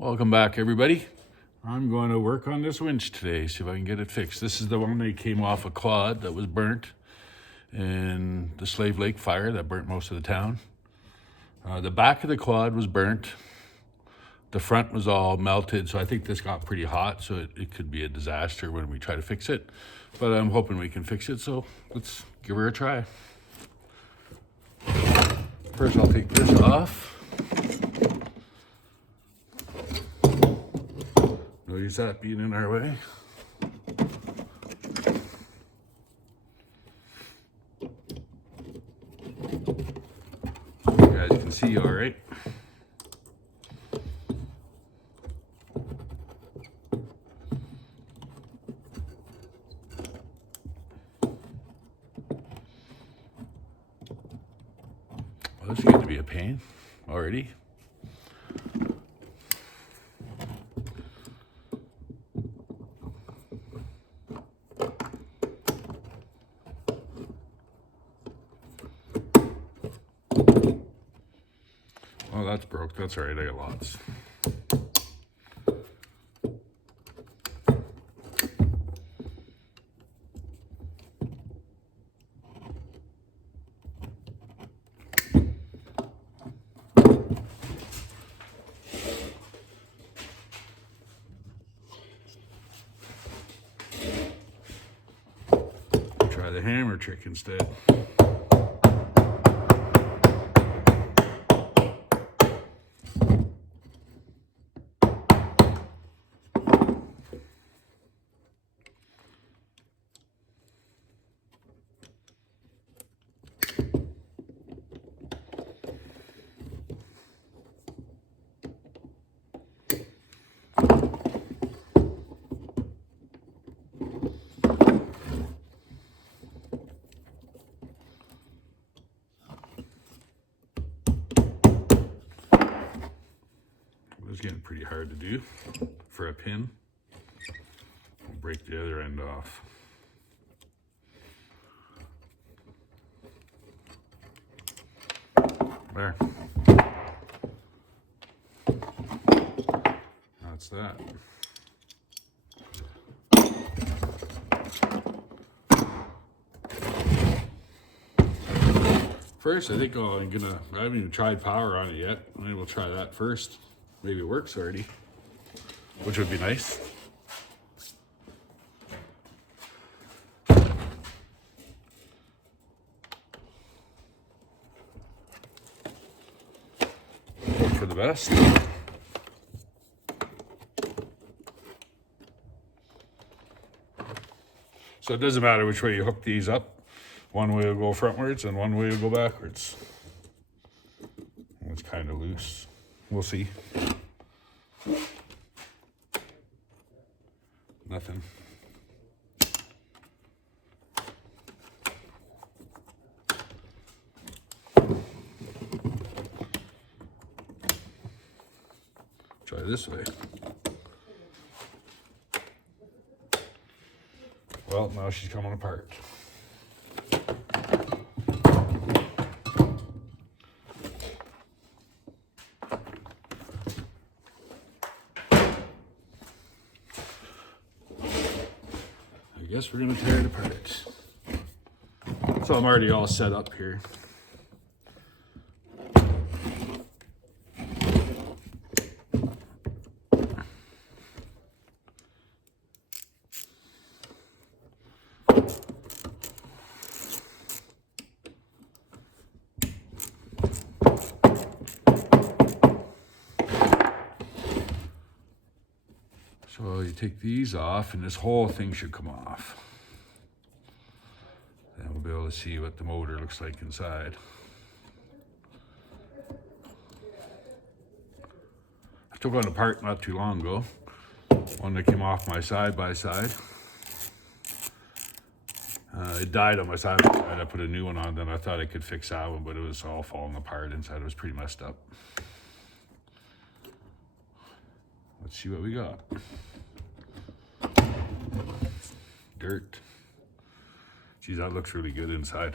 Welcome back, everybody. I'm going to work on this winch today, see if I can get it fixed. This is the one that came off a quad that was burnt in the Slave Lake fire that burnt most of the town. The back of the quad was burnt. The front was all melted, so I think this got pretty hot, so it could be a disaster when we try to fix it. But I'm hoping we can fix it, so let's give her a try. First, I'll take this off. No use that being in our way. You guys can see all right. Well, this is getting to be a pain already. Oh, that's broke. That's all right. I got lots. Try the hammer trick instead. It's getting pretty hard to do for a pin. I'll break the other end off. There. That's that. First, I think I haven't even tried power on it yet. Maybe we'll try that first. Maybe it works already, which would be nice. Hope for the best. So it doesn't matter which way you hook these up. One way will go frontwards and one way will go backwards. It's kind of loose. We'll see. Nothing. Try this way. Well, now she's coming apart. I guess we're gonna tear it apart. So I'm already all set up here. So you take these off and this whole thing should come off. Then we'll be able to see what the motor looks like inside. I took one apart not too long ago. One that came off my side by side. It died on my side by side. I put a new one on, then I thought I could fix that one, but it was all falling apart inside. It was pretty messed up. Let's see what we got. Dirt. Geez, that looks really good inside.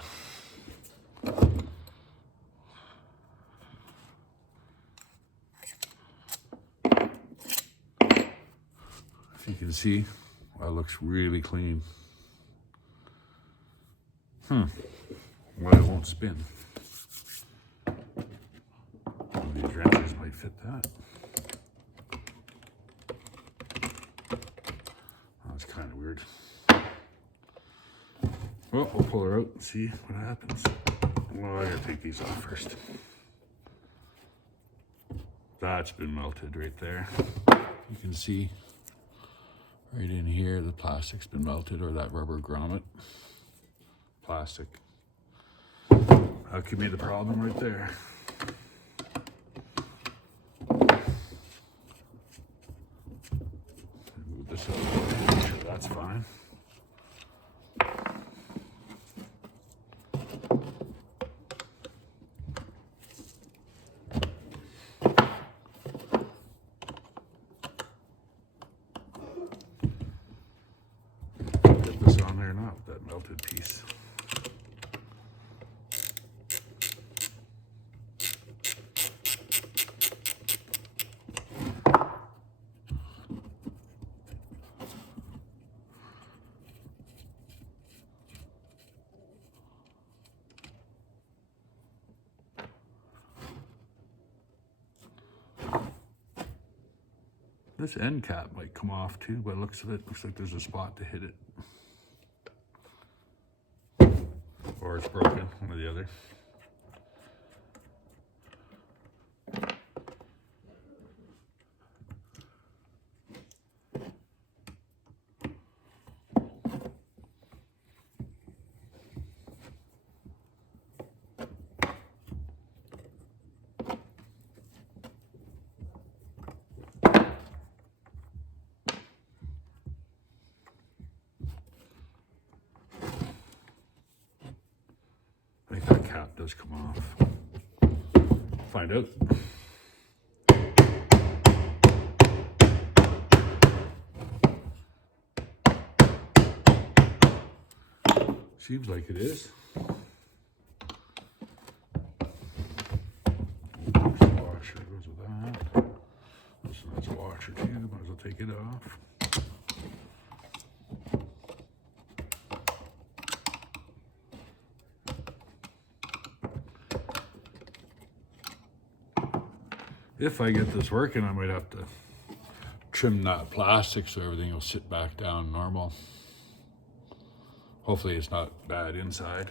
If you can see, that looks really clean. Why it won't spin. These wrenches might fit that. That's kind of weird. Well, we'll pull her out and see what happens. Well, I gotta take these off first. That's been melted right there. You can see right in here the plastic's been melted, or that rubber grommet. Plastic. That could be the problem right there. Move this out, make sure that's fine. Get this on there now, that melted piece. This end cap might come off too, by the looks of it. Looks like there's a spot to hit it. Or it's broken, one or the other. I think that cap does come off. Find out. Seems like it is. There's a washer goes with that. This is a washer too. Might as well take it off. If I get this working, I might have to trim that plastic so everything will sit back down normal. Hopefully it's not bad inside.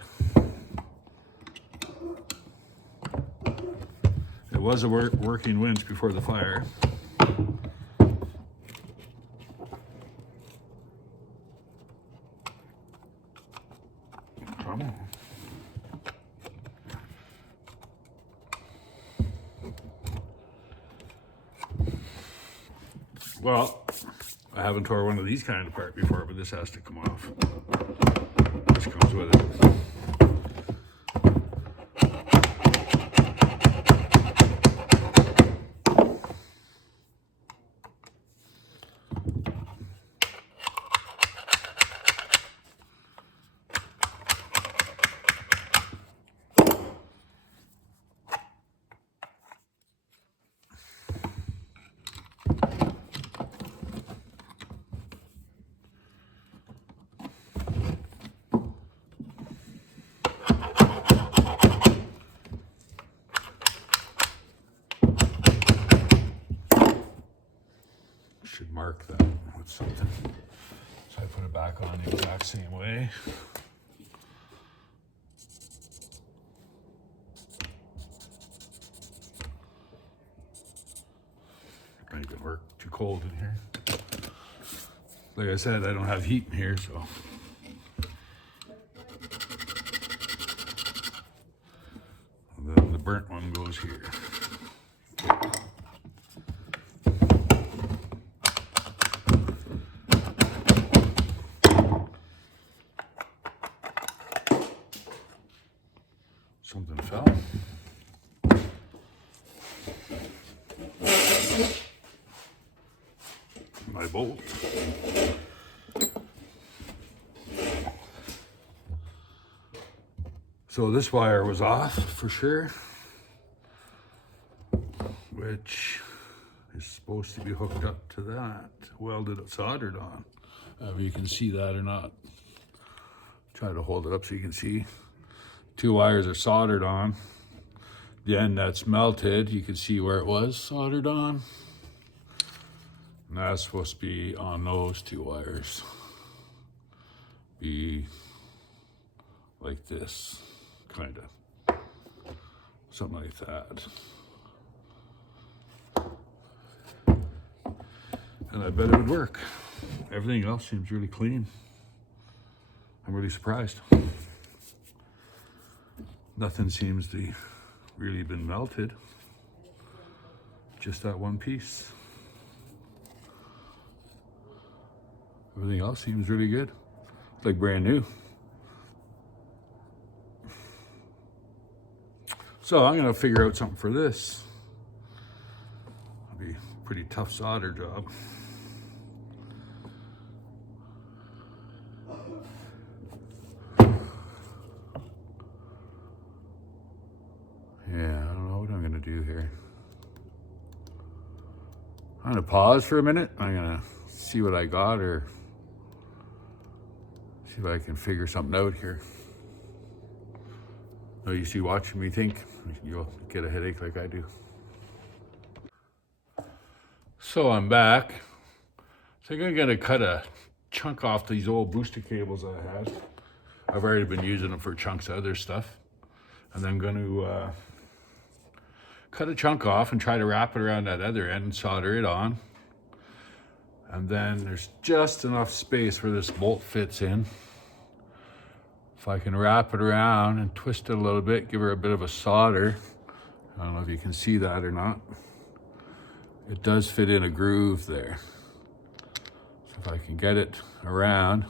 It was a working winch before the fire. Come on. Well, I haven't tore one of these kind apart before, but this has to come off. This comes with it. Should mark that with something. So I put it back on the exact same way. Might even work. Too cold in here. Like I said, I don't have heat in here, so. And then the burnt one goes here. Something fell. My bolt. So this wire was off for sure, which is supposed to be hooked up to that, welded, soldered on. If you can see that or not. Try to hold it up so you can see. 2 wires are soldered on. The end that's melted, you can see where it was soldered on. And that's supposed to be on those 2 wires. Be like this, kind of. Something like that. And I bet it would work. Everything else seems really clean. I'm really surprised. Nothing seems to really been melted. Just that one piece. Everything else seems really good. It's like brand new. So I'm gonna figure out something for this. It'll be a pretty tough solder job. Yeah, I don't know what I'm gonna do here. I'm gonna pause for a minute. I'm gonna see what I got, or see if I can figure something out here. No, you see, watching me think, you'll get a headache like I do. So I'm back. I think I'm gonna cut a chunk off these old booster cables I had. I've already been using them for chunks of other stuff. And I'm gonna cut a chunk off and try to wrap it around that other end and solder it on. And then there's just enough space where this bolt fits in. If I can wrap it around and twist it a little bit, give her a bit of a solder. I don't know if you can see that or not. It does fit in a groove there. So if I can get it around,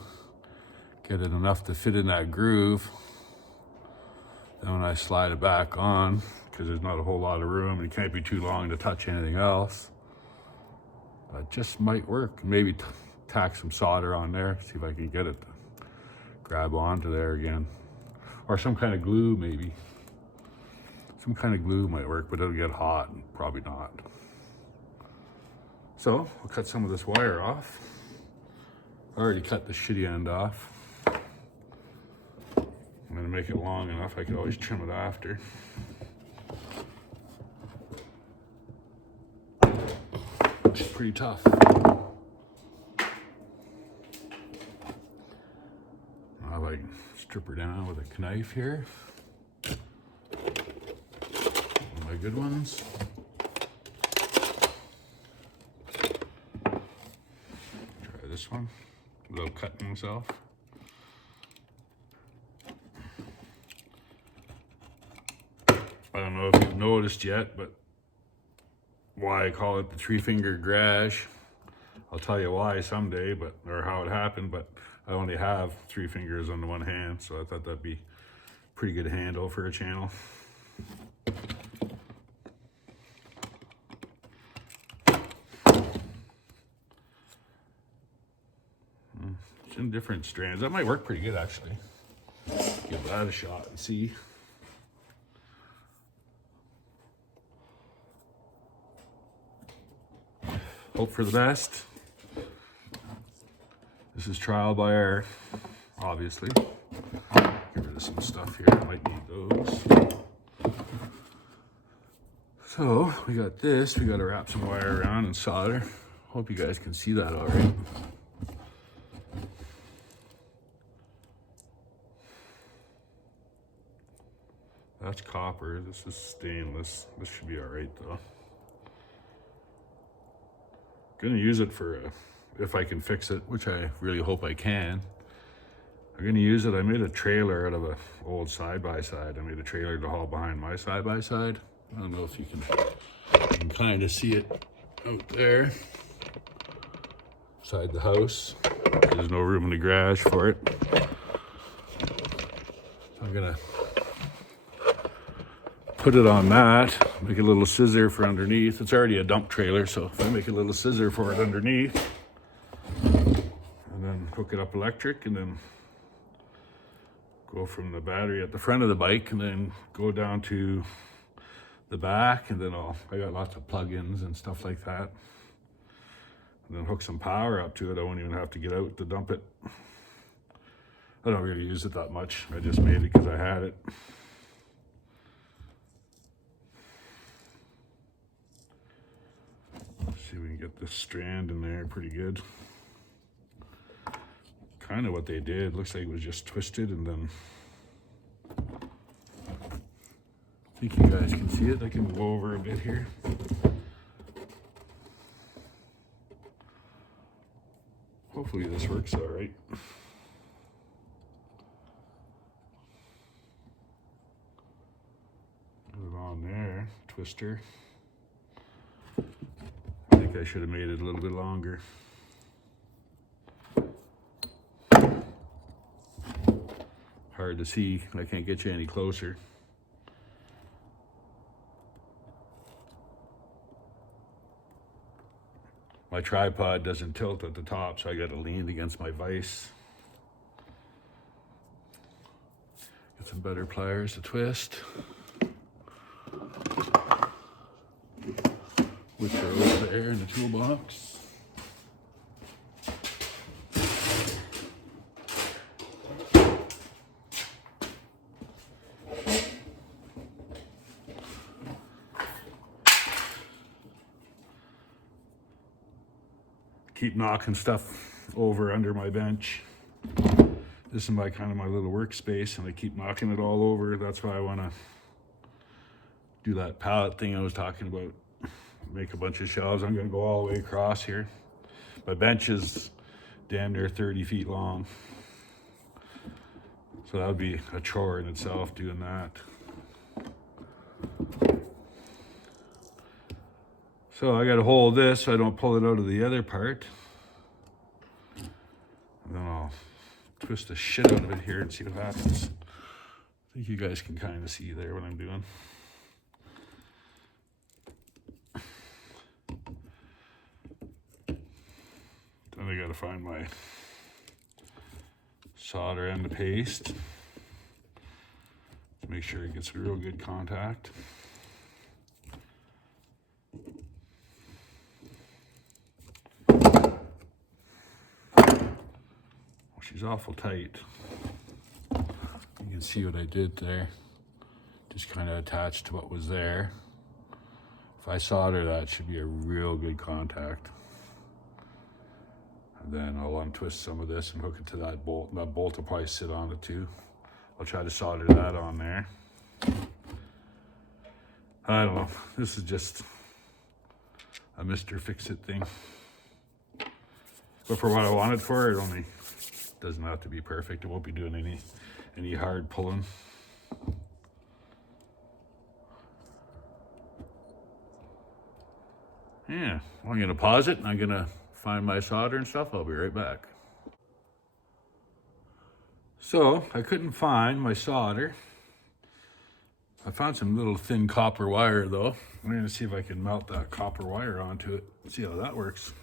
get it enough to fit in that groove, then when I slide it back on, because there's not a whole lot of room and it can't be too long to touch anything else, that just might work. Maybe tack some solder on there, see if I can get it to grab onto there again. Or some kind of glue maybe. Some kind of glue might work, but it'll get hot and probably not. So I'll cut some of this wire off. I already cut the shitty end off. I'm gonna make it long enough, I can always trim it after. It's pretty tough. Now I can strip her down with a knife here. One of my good ones. Try this one without cutting myself. I don't know if you've noticed yet, but why I call it the 3-finger garage. I'll tell you why someday, or how it happened, but I only have 3 fingers on the one hand, so I thought that'd be a pretty good handle for a channel. It's in different strands. That might work pretty good, actually. Give that a shot and see. Hope for the best. This is trial by error, obviously. Get rid of some stuff here, I might need those. So we got this, we got to wrap some wire around and solder. Hope you guys can see that all right. That's copper, this is stainless. This should be all right though. Gonna use it for if I can fix it, which I really hope I can. I'm gonna use it. I made a trailer out of an old side-by-side. I made a trailer to haul behind my side-by-side. I don't know if you can kind of see it out there beside the house. There's no room in the garage for it. I'm gonna put it on that, make a little scissor for underneath. It's already a dump trailer, so if I make a little scissor for it underneath, and then hook it up electric, and then go from the battery at the front of the bike, and then go down to the back, and then I got lots of plugins and stuff like that. And then hook some power up to it. I won't even have to get out to dump it. I don't really use it that much. I just made it because I had it. Let's see if we can get this strand in there pretty good. Kind of what they did. Looks like it was just twisted and then. I think you guys can see it. I can go over a bit here. Hopefully this works all right. Put it on there, twister. I think I should have made it a little bit longer. Hard to see. I can't get you any closer. My tripod doesn't tilt at the top, so I got to lean against my vise. Get some better pliers to twist, which are over there in the toolbox. Keep knocking stuff over under my bench. This is my kind of my little workspace, and I keep knocking it all over. That's why I want to do that pallet thing I was talking about. Make a bunch of shelves. I'm going to go all the way across here. My bench is damn near 30 feet long, so that would be a chore in itself doing that. So I got to hold this so I don't pull it out of the other part. And then I'll twist the shit out of it here and see what happens. I think you guys can kind of see there what I'm doing. Then I got to find my solder and the paste to make sure it gets real good contact. She's awful tight. You can see what I did there. Just kind of attached to what was there. If I solder that, it should be a real good contact. And then I'll untwist some of this and hook it to that bolt. That bolt will probably sit on it too. I'll try to solder that on there. I don't know. This is just a Mr. Fix-It thing. But for what I want it for, it only doesn't have to be perfect. It won't be doing any hard pulling. Yeah, well, I'm gonna pause it and I'm gonna find my solder and stuff. I'll be right back. So I couldn't find my solder. I found some little thin copper wire though. I'm gonna see if I can melt that copper wire onto it. See how that works.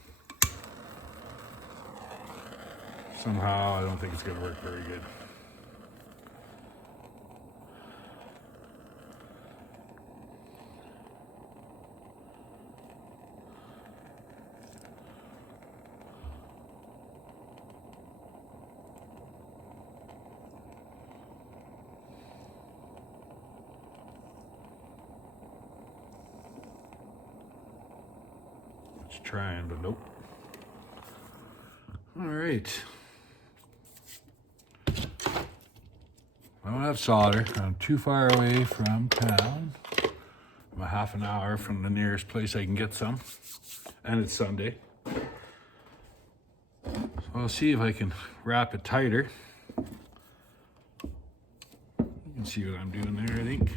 Somehow, I don't think it's going to work very good. It's trying, but nope. All right. I don't have solder. I'm too far away from town. I'm a half an hour from the nearest place I can get some. And it's Sunday. So I'll see if I can wrap it tighter. You can see what I'm doing there, I think.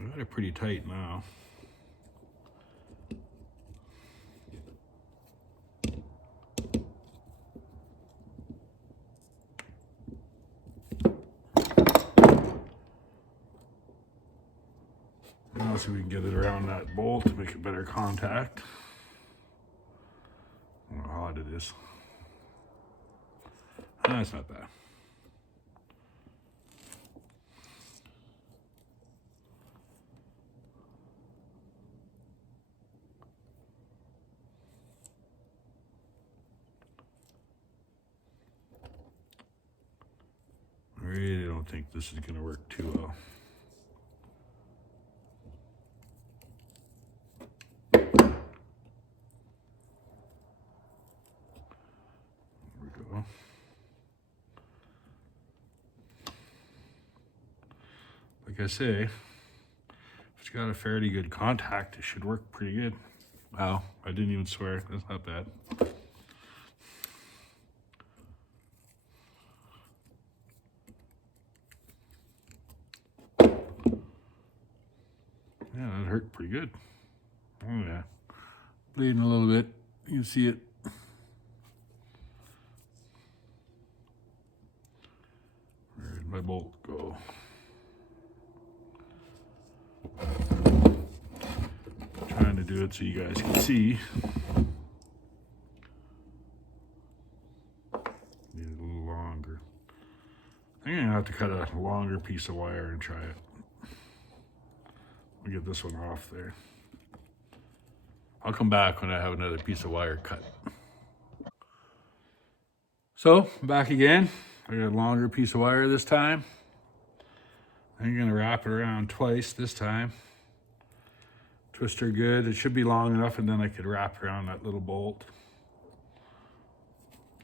I got it pretty tight now. Now see if we can get it around that bolt to make a better contact. I don't know how hot it is. That's not bad. think this is going to work too well. There we go. Like I say, if it's got a fairly good contact, it should work pretty good. Wow, I didn't even swear. That's not bad. Yeah, that hurt pretty good. Oh yeah. Bleeding a little bit. You can see it. Where did my bolt go? Trying to do it so you guys can see. Need it a little longer. I think I'm gonna have to cut a longer piece of wire and try it. I'll get this one off there. I'll come back when I have another piece of wire cut. So, back again. I got a longer piece of wire this time. I'm gonna wrap it around twice this time. Twist her good. It should be long enough, and then I could wrap around that little bolt.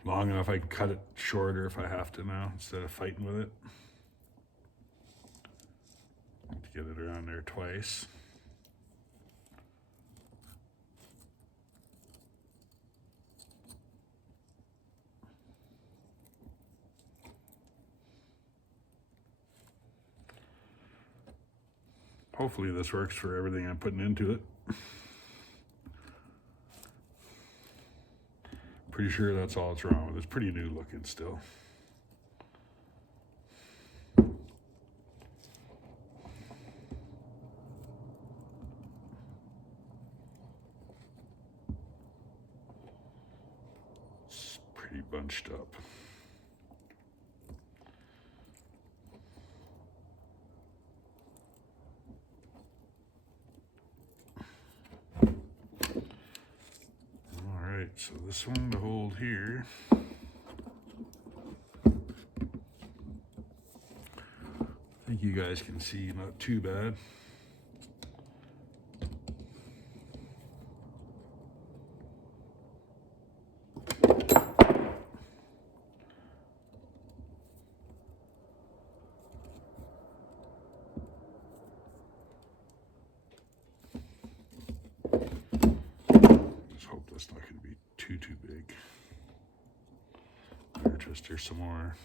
Long enough I can cut it shorter if I have to now, instead of fighting with it. Let's get it around there twice. Hopefully this works for everything I'm putting into it. Pretty sure that's all it's wrong with. It's pretty new looking still. It's pretty bunched up. So this one to hold here. I think you guys can see, not too bad. Just hope that's not going to be too big. There, twist her some more.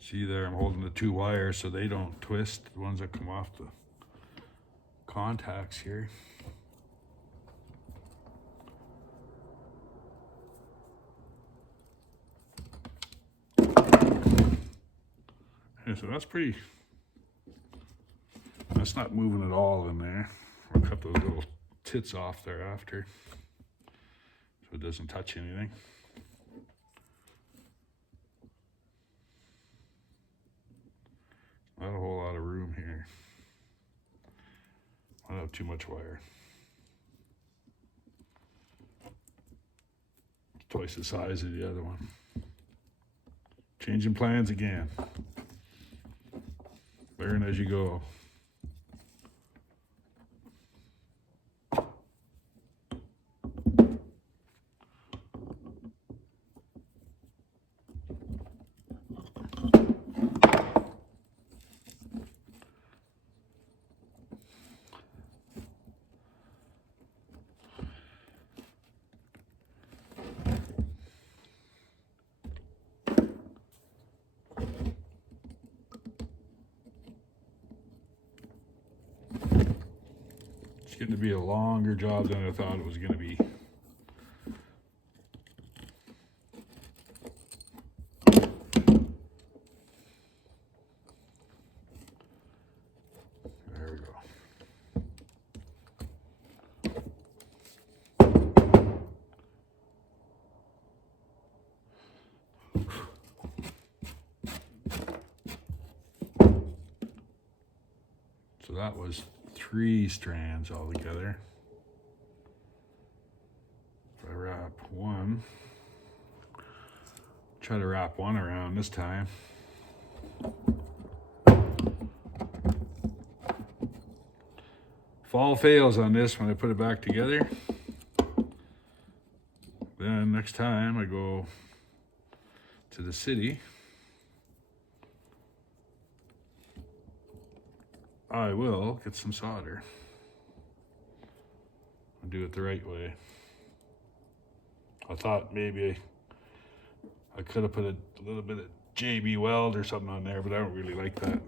See there, I'm holding the two wires so they don't twist, the ones that come off the contacts here. Yeah, so that's not moving at all in there. I'll cut those little tits off there after, so it doesn't touch anything. Not a whole lot of room here. I don't have too much wire. It's twice the size of the other one. Changing plans again. Learn as you go. It's getting to be a longer job than I thought it was going to be. There we go. So that was 3 3 strands all together. If I wrap one, try to wrap one around this time. If all fails on this when I put it back together, then next time I go to the city, I will get some solder and do it the right way. I thought maybe I could have put a little bit of JB Weld or something on there, but I don't really like that.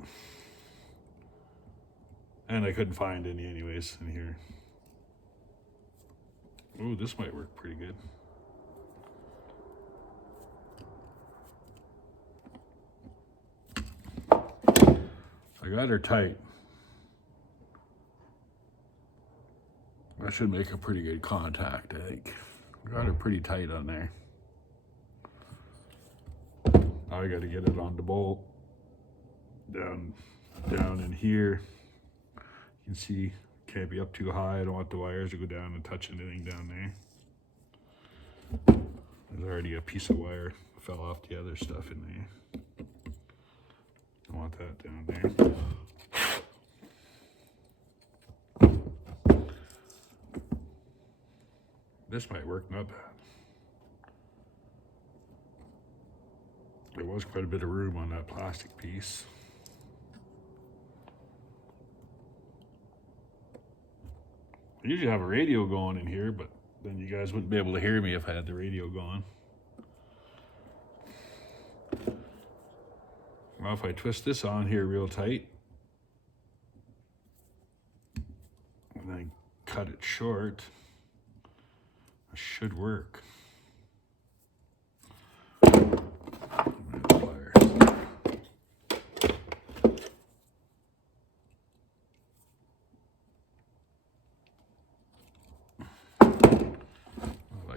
And I couldn't find any anyways in here. Ooh, this might work pretty good. I got her tight. I should make a pretty good contact, I think. I got her pretty tight on there. Now I got to get it on the bolt. Down in here. You can see, can't be up too high. I don't want the wires to go down and touch anything down there. There's already a piece of wire fell off the other stuff in there. I want that down there. This might work not bad. There was quite a bit of room on that plastic piece. I usually have a radio going in here, but then you guys wouldn't be able to hear me if I had the radio going. Well, if I twist this on here real tight and then cut it short, it should work.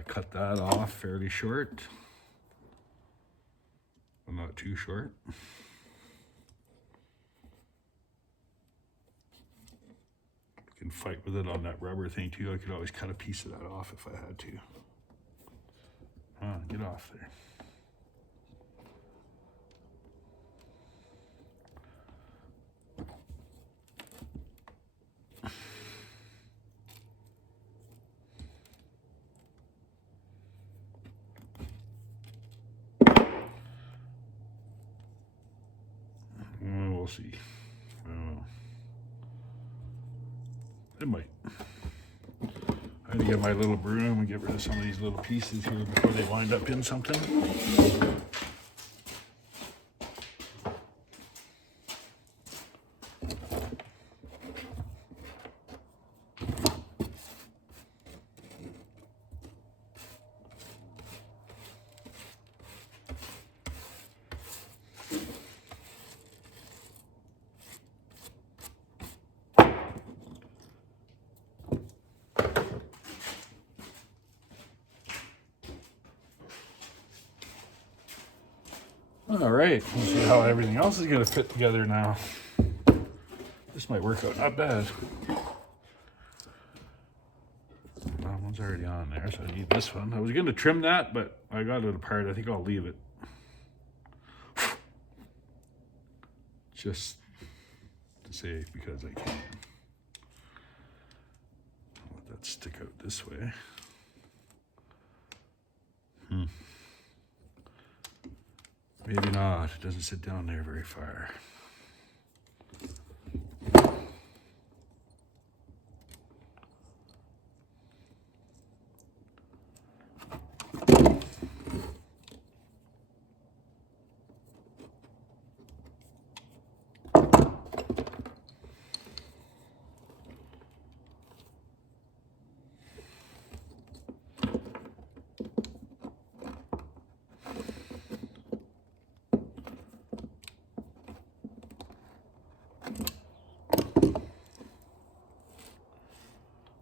Cut that off fairly short, but not too short. You can fight with it on that rubber thing too. I could always cut a piece of that off if I had to. Get off there. We'll see. It might. I had to get my little broom and get rid of some of these little pieces here before they wind up in something. All right, we'll see how everything else is gonna fit together now. This might work out not bad. That one's already on there, so I need this one. I was gonna trim that, but I got it apart. I think I'll leave it. Just to save because I can. I'll let that stick out this way. Maybe not. It doesn't sit down there very far.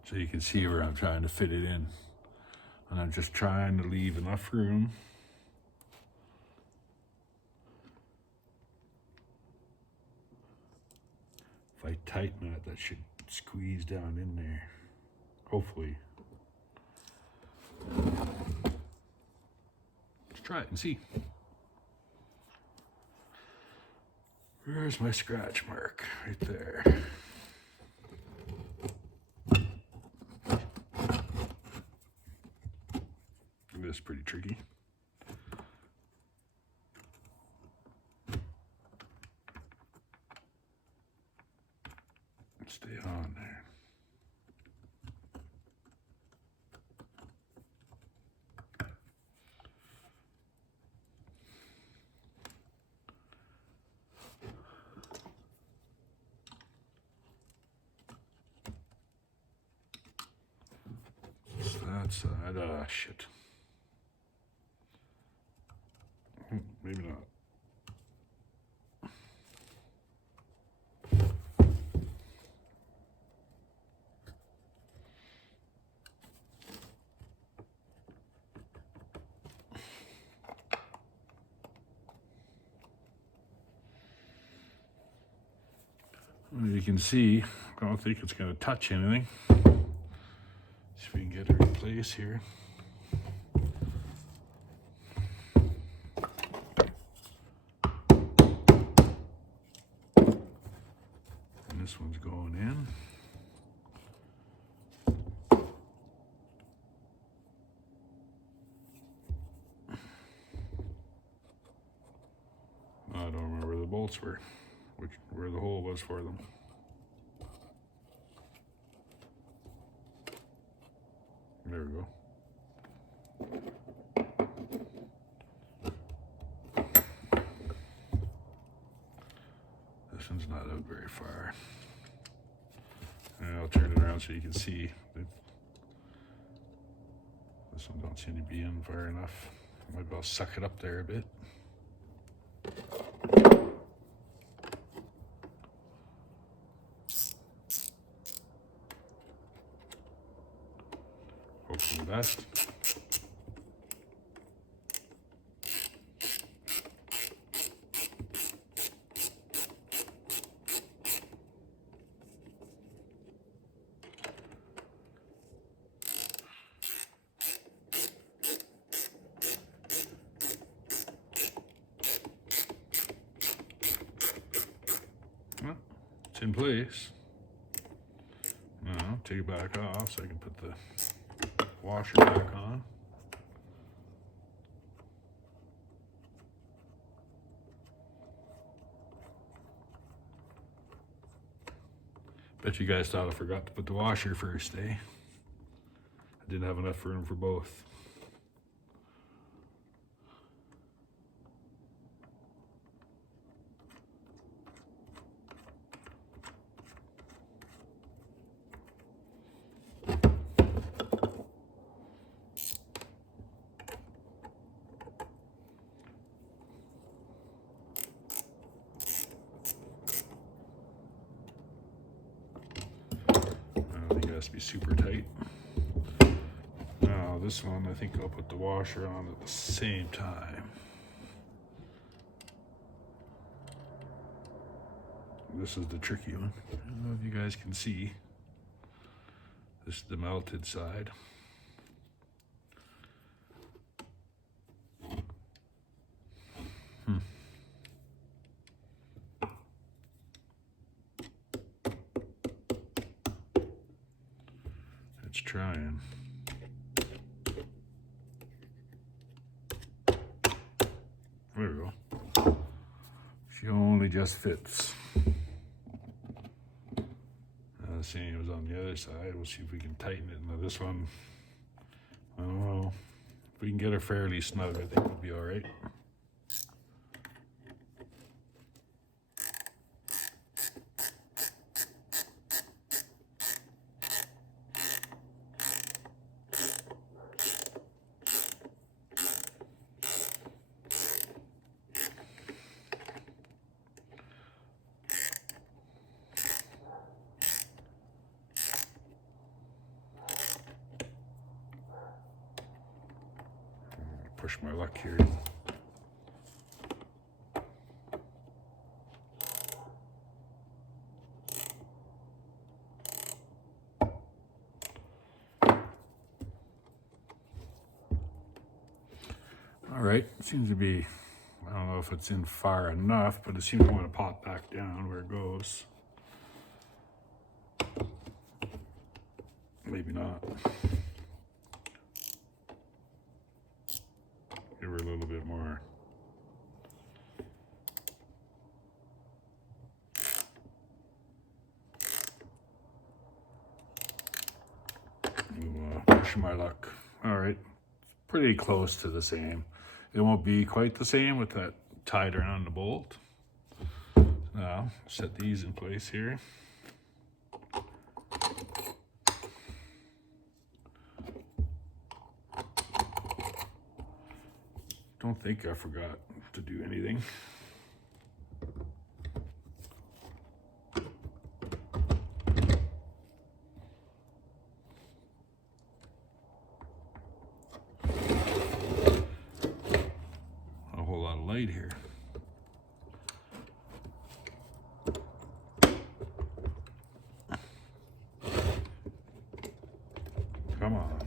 So you can see where I'm trying to fit it in. And I'm just trying to leave enough room if I tighten that, that should squeeze down in there. Hopefully. Let's try it and see. Where's my scratch mark? Right there. This is pretty tricky. Stay on there. So that side, ah, shit. Maybe not. As you can see, I don't think it's going to touch anything. See if we can get it in place here. And this one's going in. I don't remember where the bolts were, where the hole was for them. There we go. This one's not out very far. And I'll turn it around so you can see. This one don't seem to be in far enough. Maybe I'll suck it up there a bit. Hope for the best. Well, it's in place. Now, take it back off so I can put the washer back on. Bet you guys thought I forgot to put the washer first, eh? I didn't have enough room for both. Has to be super tight. Now this one, I think I'll put the washer on at the same time. This is the tricky one. I don't know if you guys can see. This is the melted side. It's trying. There we go. She only just fits. Seeing it was on the other side, we'll see if we can tighten it. Now this one, I don't know. If we can get her fairly snug, I think we'll be all right. Push my luck here. All right, seems to be, I don't know if it's in far enough, but it seems to want to pop back down where it goes. Maybe not. Give her a little bit more. Push my luck. All right, pretty close to the same. It won't be quite the same with that tied around the bolt. Now, set these in place here. Don't think I forgot to do anything. A whole lot of light here. Come on.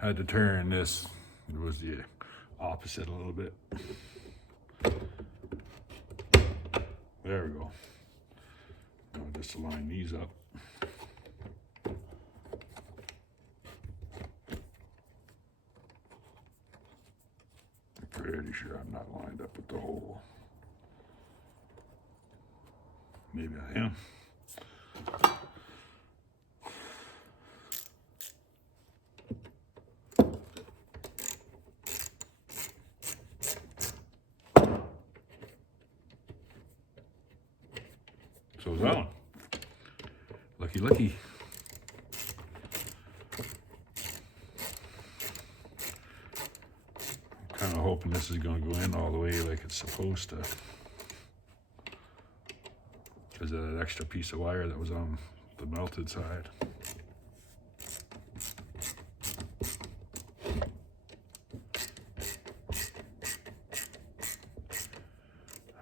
Had to turn this. It was the opposite a little bit. There we go. Now just align these up. I'm pretty sure I'm not lined up with the hole. Maybe I am. So is that one. Lucky, lucky. I'm kind of hoping this is going to go in all the way like it's supposed to. Because of that extra piece of wire that was on the melted side.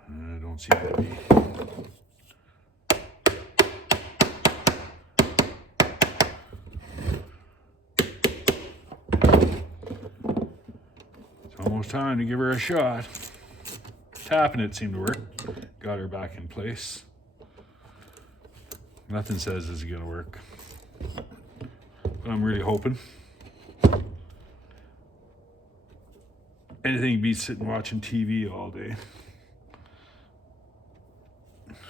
I don't seem to be. Almost time to give her a shot. Tapping it seemed to work. Got her back in place. Nothing says this is gonna work, but I'm really hoping. Anything beats sitting watching TV all day.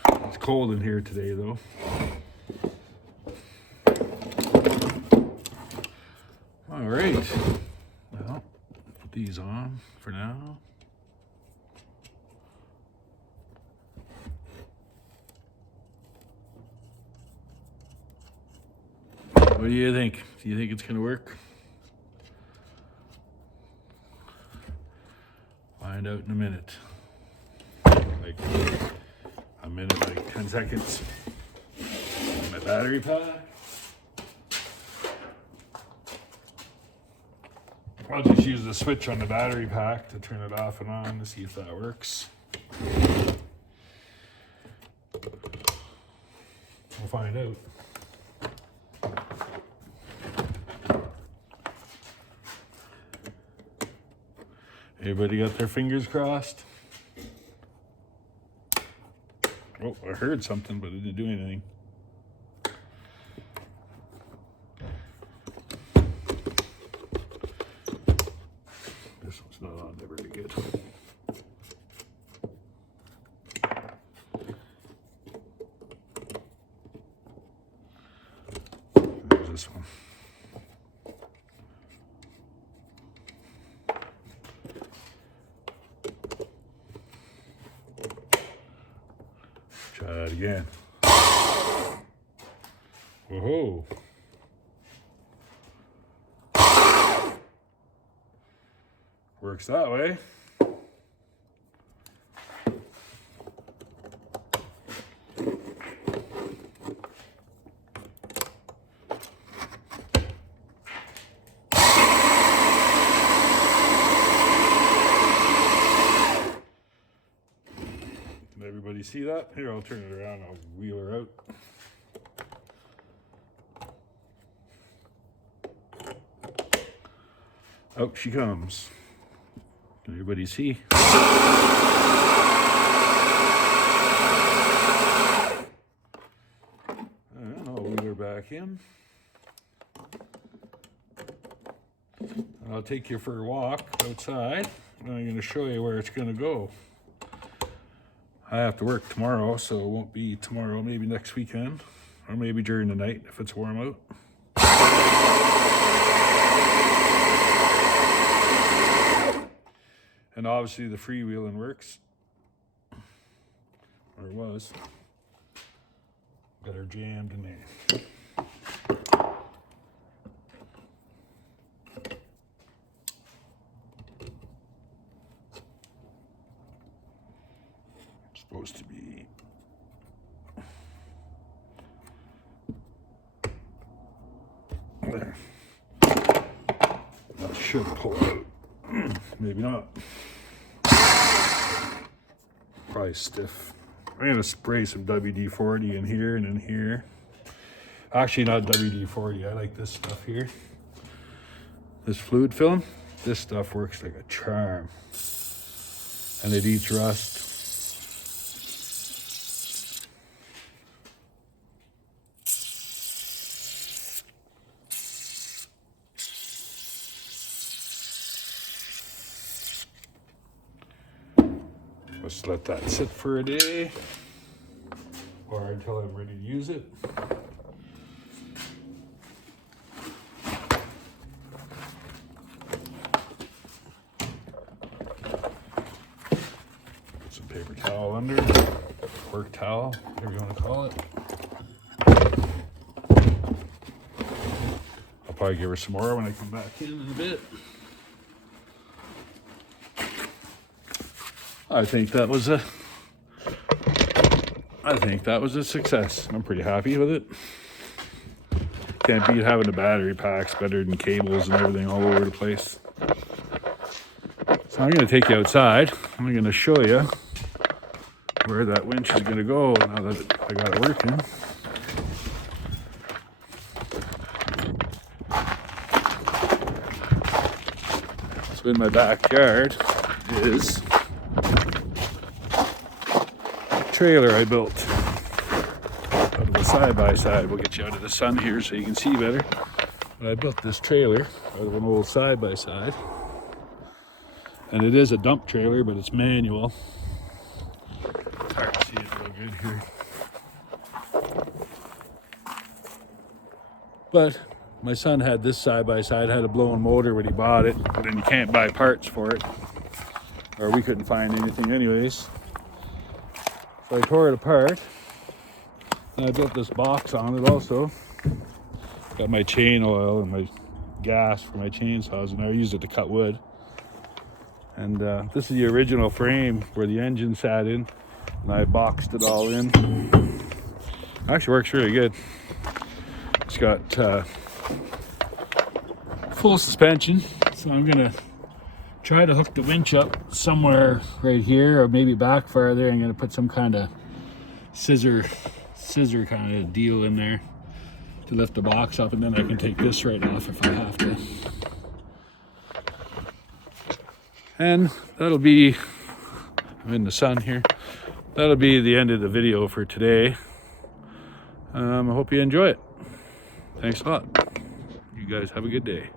It's cold in here today though. All right. Well, put these on for now. What do you think? Do you think it's gonna work? Find out in a minute. Like a minute, like 10 seconds. My battery pack. I'll just use the switch on the battery pack to turn it off and on to see if that works. We'll find out. Everybody got their fingers crossed? Oh, I heard something, but it didn't do anything. This one's not on there very good. There's this one. Try that again. Whoa. Works that way. everybody see that? Here, I'll turn it around. I'll wheel her out. Out she comes. Can everybody see? And I'll wheel her back in. And I'll take you for a walk outside. And I'm going to show you where it's going to go. I have to work tomorrow, so it won't be tomorrow, maybe next weekend, or maybe during the night if it's warm out. And obviously the freewheeling works, or it was. Got her jammed in there. Supposed to be there. That should pull out. Maybe not. Probably stiff. I'm gonna spray some WD-40 in here and in here. Actually, not WD-40. I like this stuff here. This fluid film. This stuff works like a charm, and it eats rust. Let's let that sit for a day or until I'm ready to use it. Put some paper towel under, work towel, whatever you want to call it. I'll probably give her some more when I come back in a bit. I think that was a success. I'm pretty happy with it. Can't beat having the battery packs, better than cables and everything all over the place. So I'm going to take you outside. I'm going to show you where that winch is going to go now that I got it working. So in my backyard is trailer I built out of a side-by-side. We'll get you out of the sun here so you can see better. But I built this trailer out of an old side-by-side. And it is a dump trailer, but it's manual. It's hard to see it real good here. But my son had this side-by-side, had a blown motor when he bought it, but then you can't buy parts for it. Or we couldn't find anything anyways. So I tore it apart, and I built this box on it also. Got my chain oil and my gas for my chainsaws, and I used it to cut wood. And this is the original frame where the engine sat in, and I boxed it all in. Actually works really good. It's got full suspension, so I'm gonna try to hook the winch up somewhere right here, or maybe back farther. I'm going to put some kind of scissor kind of deal in there to lift the box up, and then I can take this right off if I have to. And that'll be, I'm in the sun here, that'll be the end of the video for today. I hope you enjoy it. Thanks a lot. You guys have a good day.